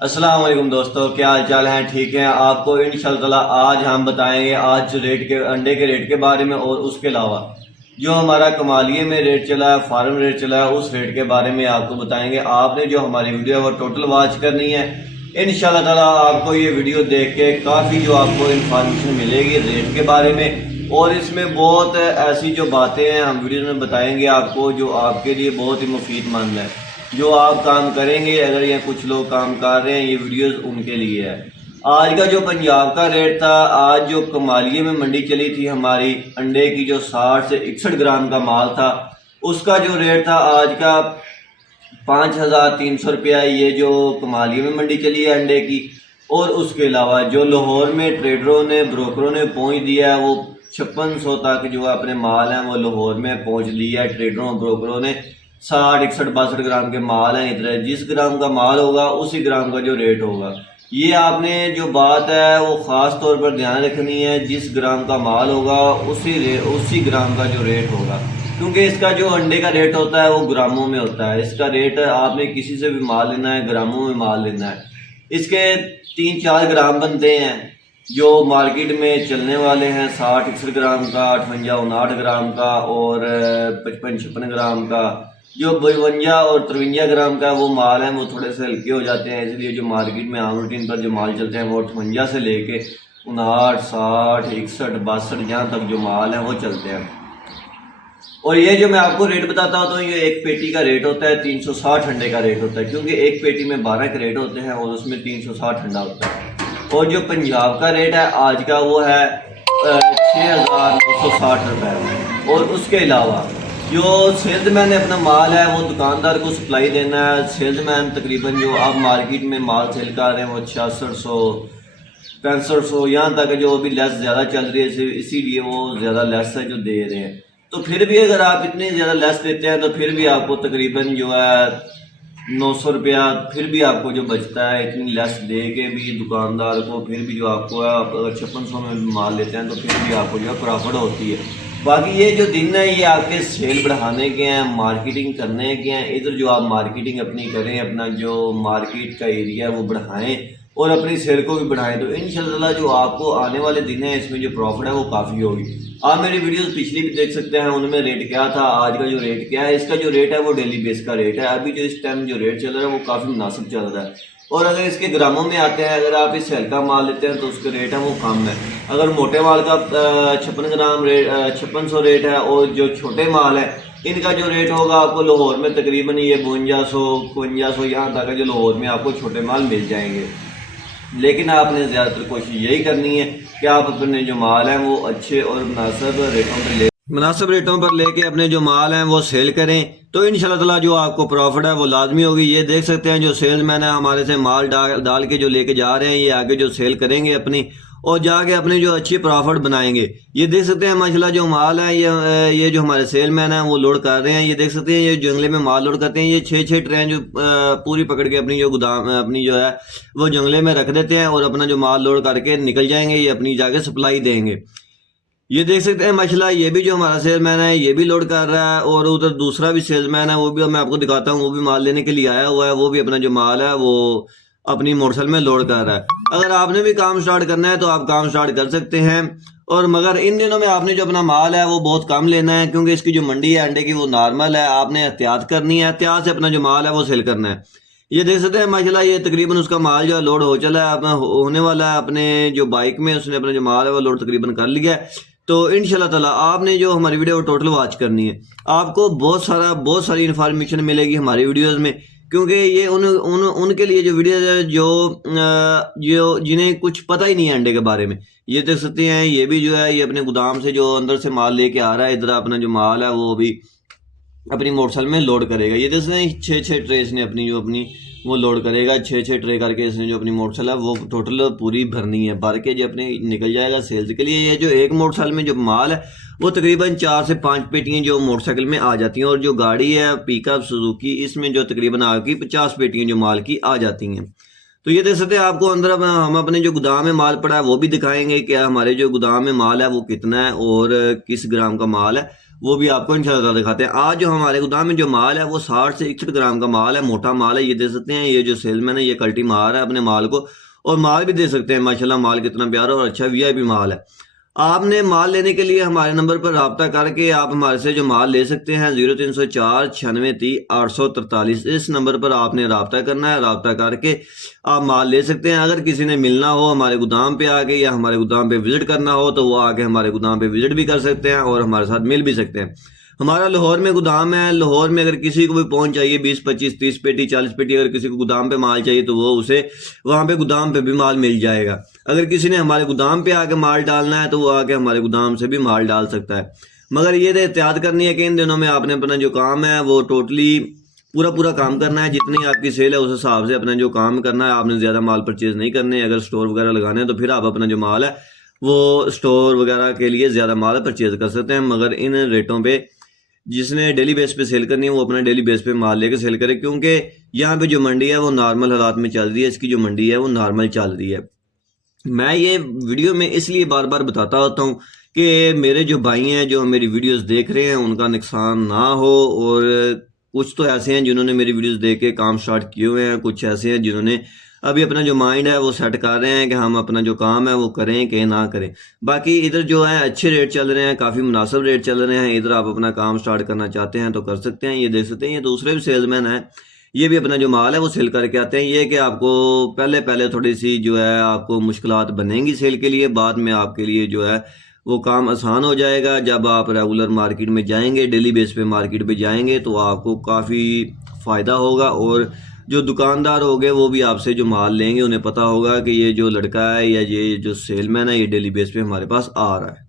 अस्सलाम वालेकुम दोस्तों, क्या हाल चाल हैं? ठीक हैं? आपको इंशाल्लाह आज हम बताएंगे आज जो रेट के अंडे के रेट के बारे में और उसके अलावा जो हमारा कमालिए में रेट चला है, फार्म रेट चला है, उस रेट के बारे में आपको बताएंगे। आपने जो हमारी वीडियो है वो टोटल वॉच करनी है। इंशाल्लाह ताला आपको ये वीडियो देख के काफ़ी जो आपको इन्फॉर्मेशन मिलेगी रेट के बारे में, और इसमें बहुत ऐसी जो बातें हैं हम वीडियो में बताएंगे आपको जो आपके लिए बहुत ही मुफीदमंद है। जो आप काम करेंगे, अगर ये कुछ लोग काम कर रहे हैं, ये वीडियोस उनके लिए है। आज का जो पंजाब का रेट था, आज जो कमालिए में मंडी चली थी हमारी अंडे की, जो 60 से 61 ग्राम का माल था, उसका जो रेट था आज का 5,300 रुपया। ये जो कमालिए में मंडी चली है अंडे की। और उसके अलावा जो लाहौर में ट्रेडरों ने ब्रोकरों ने पहुँच दिया है, वो 5600 तक जो अपने माल हैं वो लाहौर में पहुँच लिया है ट्रेडरों ब्रोकरों ने। 60 61 62 ग्राम के माल हैं। इधर जिस ग्राम का माल होगा उसी ग्राम का जो रेट होगा। ये आपने जो बात है वो ख़ास तौर पर ध्यान रखनी है। जिस ग्राम का माल होगा उसी ग्राम का जो रेट होगा, क्योंकि इसका जो अंडे का रेट होता है वो ग्रामों में होता है। इसका रेट आपने किसी से भी माल लेना है, ग्रामों में माल लेना है। इसके 3 4 ग्राम बनते हैं जो मार्केट में चलने वाले हैं, 60 61 ग्राम का, 58 59 ग्राम का और 55 56 ग्राम का। जो 52 और 53 ग्राम का वो माल है वो थोड़े से हल्के हो जाते हैं, इसलिए जो मार्केट में आम रूटीन पर जो माल चलते हैं वो 58 से लेके 59 60 61 62 यहाँ तक जो माल है वो चलते हैं। और ये जो मैं आपको रेट बताता हूँ तो ये एक पेटी का रेट होता है 360 अंडे का रेट होता है, क्योंकि एक पेटी में 12 क्रेट होते हैं और उसमें 360 अंडा होता है। और जो पंजाब का रेट है आज का वो है 6,960 रुपये। और उसके अलावा जो सेल्समैन ने अपना माल है वो दुकानदार को सप्लाई देना है। सेल्समैन तकरीबन जो आप मार्केट में माल सेल कर रहे हैं वो 6600 6500 यहाँ तक जो अभी लेस ज़्यादा चल रही है, इसीलिए वो ज़्यादा लेस है जो दे रहे हैं। तो फिर भी अगर आप इतनी ज़्यादा लेस देते हैं तो फिर भी आपको तकरीबन जो है 900 रुपया फिर भी आपको जो बचता है। इतनी लेस दे के भी दुकानदार को फिर भी जो आपको है, आप अगर 5600 में माल लेते हैं तो फिर भी आपको जो है प्रॉफिट होती है। बाकी ये जो दिन है ये आपके सेल बढ़ाने के हैं, मार्केटिंग करने के हैं। इधर जो आप मार्केटिंग अपनी करें, अपना जो मार्केट का एरिया है वो बढ़ाएं और अपनी सेल को भी बढ़ाएं, तो इंशाल्लाह जो आपको आने वाले दिन है इसमें जो प्रॉफिट है वो काफ़ी होगी। आप मेरी वीडियोस पिछली भी देख सकते हैं, उनमें रेट क्या था, आज का जो रेट क्या है। इसका जो रेट है वो डेली बेस का रेट है। अभी जो इस टाइम जो रेट चल रहा है वो काफ़ी मुनासिब चल रहा है। और अगर इसके ग्रामों में आते हैं, अगर आप इससे हल्का माल लेते हैं तो उसका रेट है वो कम है। अगर मोटे माल का 56 ग्राम रेट 5600 रेट है, और जो छोटे माल है इनका जो रेट होगा आपको लाहौर में तकरीबन ये 5200 5200 यहाँ तक जो लाहौर में आपको छोटे माल मिल जाएंगे। लेकिन आपने ज़्यादातर कोशिश यही करनी है कि आप अपने जो माल हैं वो अच्छे और मुनासिब रेटों पर लेके अपने जो माल हैं वो सेल करें, तो इंशाल्लाह ताला जो आपको प्रॉफिट है वो लाजमी होगी। ये देख सकते हैं जो सेल्समैन है हमारे से माल डाल के जो लेके जा रहे हैं, ये आगे जो सेल करेंगे अपनी और जाके अपनी जो अच्छी प्रॉफिट बनाएंगे। ये देख सकते हैं माशाल्लाह जो माल है ये जो हमारे सेलमैन है वो लोड कर रहे हैं। ये देख सकते हैं ये जंगले में माल लोड करते हैं। ये 6 ट्रेन जो पूरी पकड़ के अपनी जो गोदाम अपनी जो है वो जंगले में रख देते हैं और अपना जो माल लोड करके निकल जाएंगे, ये अपनी जाके सप्लाई देंगे। ये देख सकते हैं माशाल्लाह ये भी जो हमारा सेल्समैन है ये भी लोड कर रहा है, और उधर दूसरा भी सेल्समैन है वो भी मैं आपको दिखाता हूँ, वो भी माल लेने के लिए आया हुआ है। वो भी अपना जो माल है वो अपनी मोटरसाइकिल में लोड कर रहा है। अगर आपने भी काम स्टार्ट करना है तो आप काम स्टार्ट कर सकते हैं। और मगर इन दिनों में आपने जो अपना माल है वो बहुत कम लेना है, क्योंकि इसकी जो मंडी है अंडे की वो नॉर्मल है। आपने एहतियात करनी है, एहतियात से अपना जो माल है वो सेल करना है। ये देख सकते हैं माशाल्लाह ये तकरीबन उसका माल जो है लोड हो चला है, अपना होने वाला है। अपने जो बाइक में उसने अपना जो माल है वो लोड तकरीबन कर लिया है। तो इंशाल्लाह ताला आपने जो हमारी वीडियो टोटल वॉच करनी है, आपको बहुत सारी इन्फॉर्मेशन मिलेगी हमारी वीडियोस में, क्योंकि ये उनके लिए जो वीडियो है जो जिन्हें कुछ पता ही नहीं है अंडे के बारे में। ये देख सकते हैं ये भी जो है ये अपने गोदाम से जो अंदर से माल लेके आ रहा है, इधर अपना जो माल है वो भी अपनी मोटरसाइकिल में लोड करेगा। ये जैसे 6 ट्रे इसने अपनी जो अपनी वो लोड करेगा, 6 ट्रे करके इसने जो अपनी मोटरसाइकिल है वो टोटल पूरी भरनी है, भर के जो अपने निकल जाएगा सेल्स के लिए। ये जो एक मोटरसाइकिल में जो माल है वो तकरीबन 4 से 5 पेटियाँ जो मोटरसाइकिल में आ जाती हैं, और जो गाड़ी है पिकअप सुजुकी इसमें जो तकरीबन आपकी 50 पेटियाँ जो माल की आ जाती हैं। तो ये देख सकते हैं आपको अंदर हम अपने जो गोदाम में माल पड़ा है वो भी दिखाएंगे कि हमारे जो गोदाम में माल है वो कितना है और किस ग्राम का माल है। वो भी आपको इंशाल्लाह दिखाते हैं। आज जो हमारे गोदाम में जो माल है वो 60 से 61 ग्राम का माल है, मोटा माल है, ये दे सकते हैं। ये जो सेल्समैन है ये कल्टी मार है अपने माल को, और माल भी दे सकते हैं। माशाल्लाह माल कितना प्यारा और अच्छा वीआईपी माल है। आपने माल लेने के लिए हमारे नंबर पर रब्ता करके आप हमारे से जो माल ले सकते हैं 0304 9630 843, इस नंबर पर आपने रब्ता करना है। रब्ता करके आप माल ले सकते हैं। अगर किसी ने मिलना हो हमारे गोदाम पे आके या हमारे गोदाम पे विजिट करना हो तो वो आके हमारे गोदाम पे विजिट भी कर सकते हैं और हमारे साथ मिल भी सकते हैं। हमारा लाहौर में गोदाम है। लाहौर में अगर किसी को भी पहुंच चाहिए 20 25 30 पेटी 40 पेटी, अगर किसी को गोदाम पे माल चाहिए तो वो उसे वहाँ पे गोदाम पे भी माल मिल जाएगा। अगर किसी ने हमारे गोदाम पे आके माल डालना है तो वो आके हमारे गोदाम से भी माल डाल सकता है। मगर ये एहतियात करनी है कि इन दिनों में आपने अपना जो काम है वो टोटली पूरा काम करना है। जितनी आपकी सेल है उस हिसाब से अपना जो काम करना है। आपने ज़्यादा माल परचेज नहीं करने। अगर स्टोर वगैरह लगाने हैं तो फिर आप अपना जो माल है वो स्टोर वगैरह के लिए ज़्यादा माल परचेज कर सकते हैं। मगर इन रेटों पे जिसने डेली बेस पे सेल करनी है वो अपना डेली बेस पे माल लेके सेल करे, क्योंकि यहाँ पे जो मंडी है वो नॉर्मल हालात में चल रही है। इसकी जो मंडी है वो नॉर्मल चल रही है। मैं ये वीडियो में इसलिए बार बार बताता होता हूँ कि मेरे जो भाई हैं जो मेरी वीडियोस देख रहे हैं उनका नुकसान ना हो। और कुछ तो ऐसे हैं जिन्होंने मेरी वीडियोस देख के काम स्टार्ट किए हुए हैं, कुछ ऐसे हैं जिन्होंने अभी अपना जो माइंड है वो सेट कर रहे हैं कि हम अपना जो काम है वो करें कि ना करें। बाकी इधर जो है अच्छे रेट चल रहे हैं, काफ़ी मुनासिब रेट चल रहे हैं। इधर आप अपना काम स्टार्ट करना चाहते हैं तो कर सकते हैं। ये देख सकते हैं ये दूसरे भी सेल्समैन हैं, ये भी अपना जो माल है वो सेल करके आते हैं। ये कि आपको पहले थोड़ी सी जो है आपको मुश्किलात बनेंगी सेल के लिए, बाद में आपके लिए जो है वो काम आसान हो जाएगा। जब आप रेगुलर मार्केट में जाएंगे, डेली बेस पे मार्केट पे जाएंगे तो आपको काफ़ी फ़ायदा होगा। और जो दुकानदार होंगे वो भी आपसे जो माल लेंगे उन्हें पता होगा कि ये जो लड़का है या ये जो सेलमैन है ये डेली बेस पे हमारे पास आ रहा है।